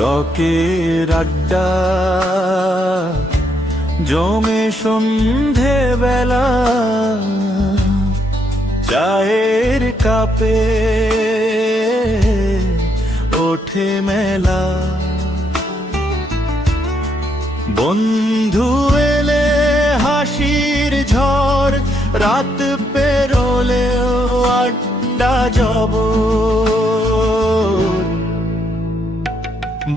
রকের আড্ডা জমে সন্ধে বেলা, চায়ের কাপে ওঠে মেলা। বন্ধু এলে হাসির ঝড়, রাত পেরোলেও আড্ডা জব।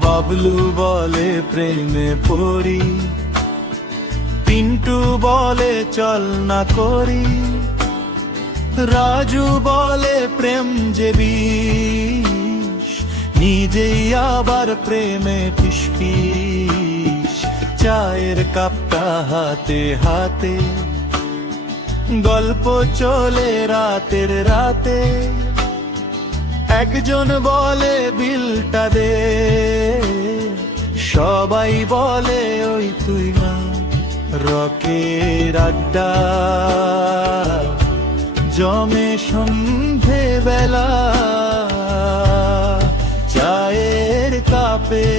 বাবলু বলে প্রেমে পড়ি, পিন্টু বলে চল না করি, রাজু বলে প্রেম যে বিষ, নিজেই আবার প্রেমে ফিসফিস। চায়ের কাপটা হাতে হাতে, গল্প চলে রাতের রাতে। একজন বলে বিলটা দে, সবাই বলে ওই তুই না। রকের আড্ডা জমে সন্ধে বেলা, চায়ের কাপে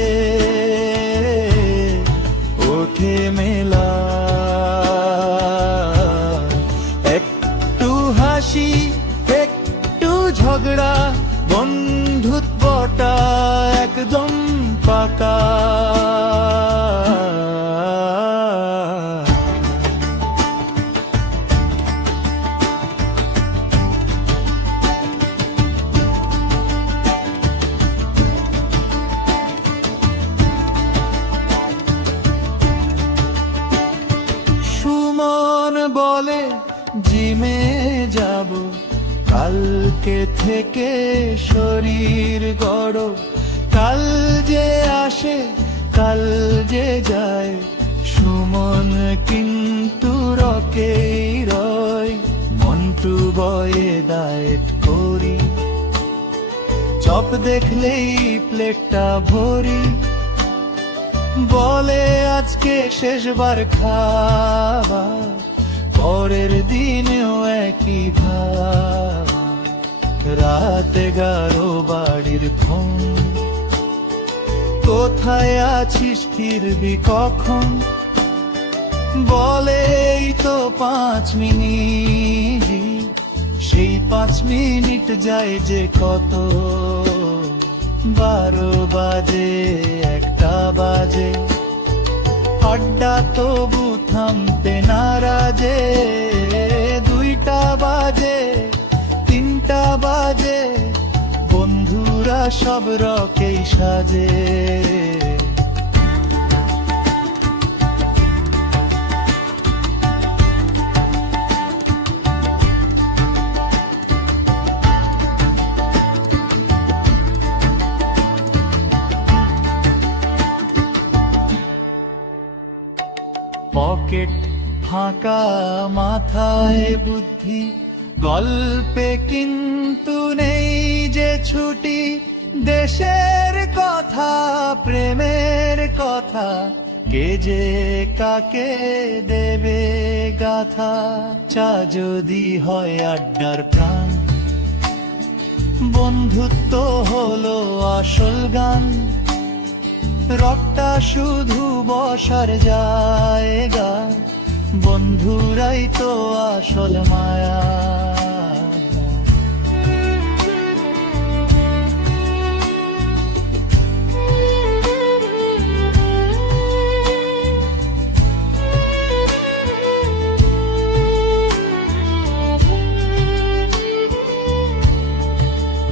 ওঠে মেলা। একটু হাসি একটু ঝগড়া, বন্ধুত্বটা একদম পাকা। সুমন বলে জিমে যাব, কালকে থেকে শরীর গড়। কাল যে আসে কাল যে যায়, সুমন কিন্তু রকেই রয়। মন্টু বয়ে ডায়েট করি, চপ দেখলেই প্লেটটা ভরি। বলে আজকে শেষবার খাবা, পরের দিনেও একই ভাব। রাত 11 বাড়ির ফোন, কোথায় আছিস ফিরবি কখন? বলে এই তো 5 মিনিট, সেই 5 মিনিট যায় যে কত। 12 বাজে 1টা বাজে, আড্ডা তবু থামতে নারাজে। 2টা বাজে 3টা বাজে, বন্ধুরা সব রকেই সাজে। পকেট ফাঁকা মাথায় বুদ্ধি, গল্পে কিন্তু নেই যে ছুটি। দেশের কথা প্রেমের কথা, কে যে কাকে দেবে গাথা। চা যদি হয় আড্ডার প্রাণ, বন্ধুত্ব হলো আসল গান। রকটা শুধু বসার জায়গা, বন্ধুরাই তো আসল মায়া।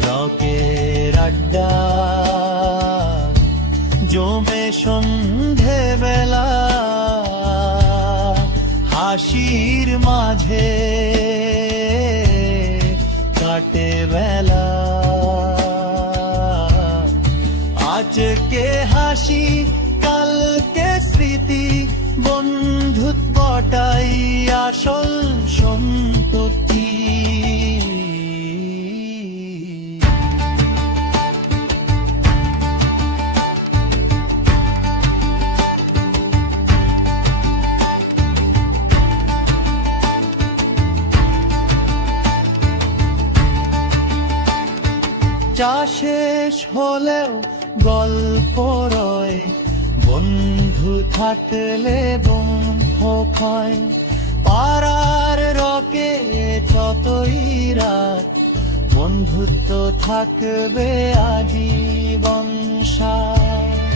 রকের আড্ডা জমে সন্ধে বেলা, হাসির মাঝে কাটে বেলা। আজকে হাসি কালকে স্মৃতি, বন্ধুত্বটাই আসল সম্পত্তি। চা শেষ হলেও গল্প রয়, বন্ধু থাকলে বন্ধ ক্ষয়। পাড়ার রকে যতই রাত, বন্ধুত্ব থাকবে আজীবন সাথ।